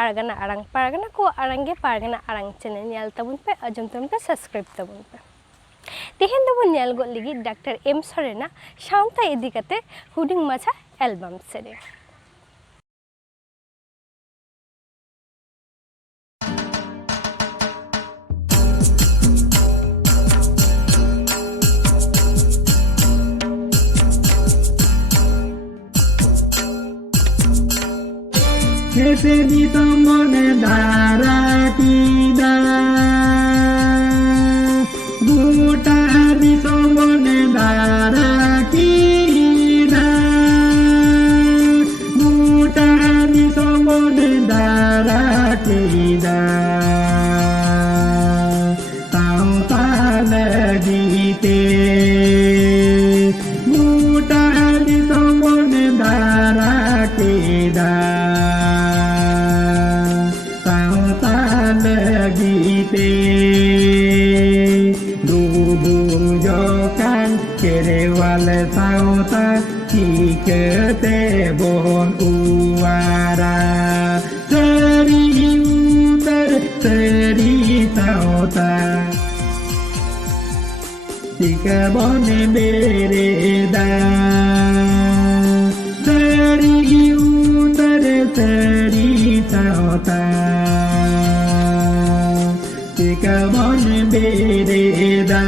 पारगाना को आड़ांगे Pargana आड़ांग channel nail तबुन पे आजम तबुन पे सब्सक्राइब तबुन पे तेहेन दबुन नेल गो लगी डॉक्टर एम सरेना सावता इदी काते हुडिंग माछा एलबाम सेरे Ese dito mone daratida Buta dito mone daratida Buta dito mone daratida Tau ta lagi te Buta dito mone daratida Kerewal sauta kikete bon uara Seri utar seri sauta Tika bon bereda Seri utar seri sauta Tika bon bereda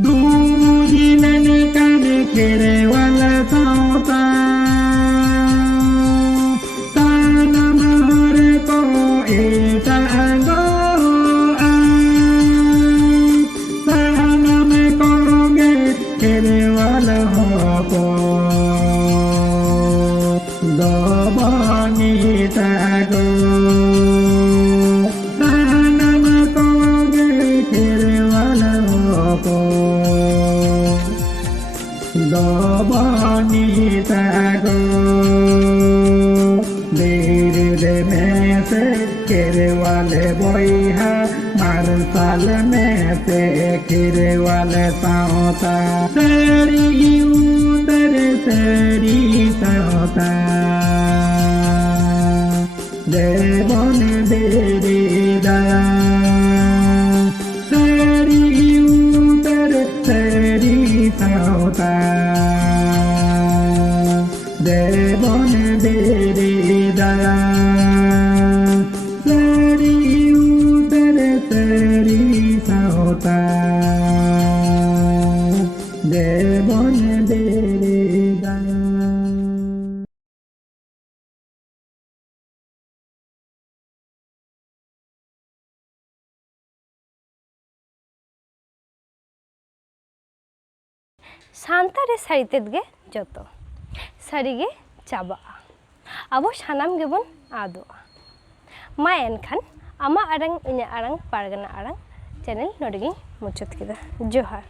Duhinan kan kerewal sauta Tanam harko eta anggoa Tanam koge kerewal hopo Dobani tago Tanam koge kerewal hopo Dobani tago Dere में से kerewale boiha marsal में से kerewale sauta Seri utar seri sauta Devon bereda Seri utar seri sauta Devon bereda Seri utar seri sauta Devon bereda सान्तारे सारितेगे जतो सारिगे चाबा अब सानाम गेबन आदोआ मा एनखान आमा आड़ांग इन्या आड़ांग Pargana आड़ांग channel नोडेगिं मुचाद केदा जोहार।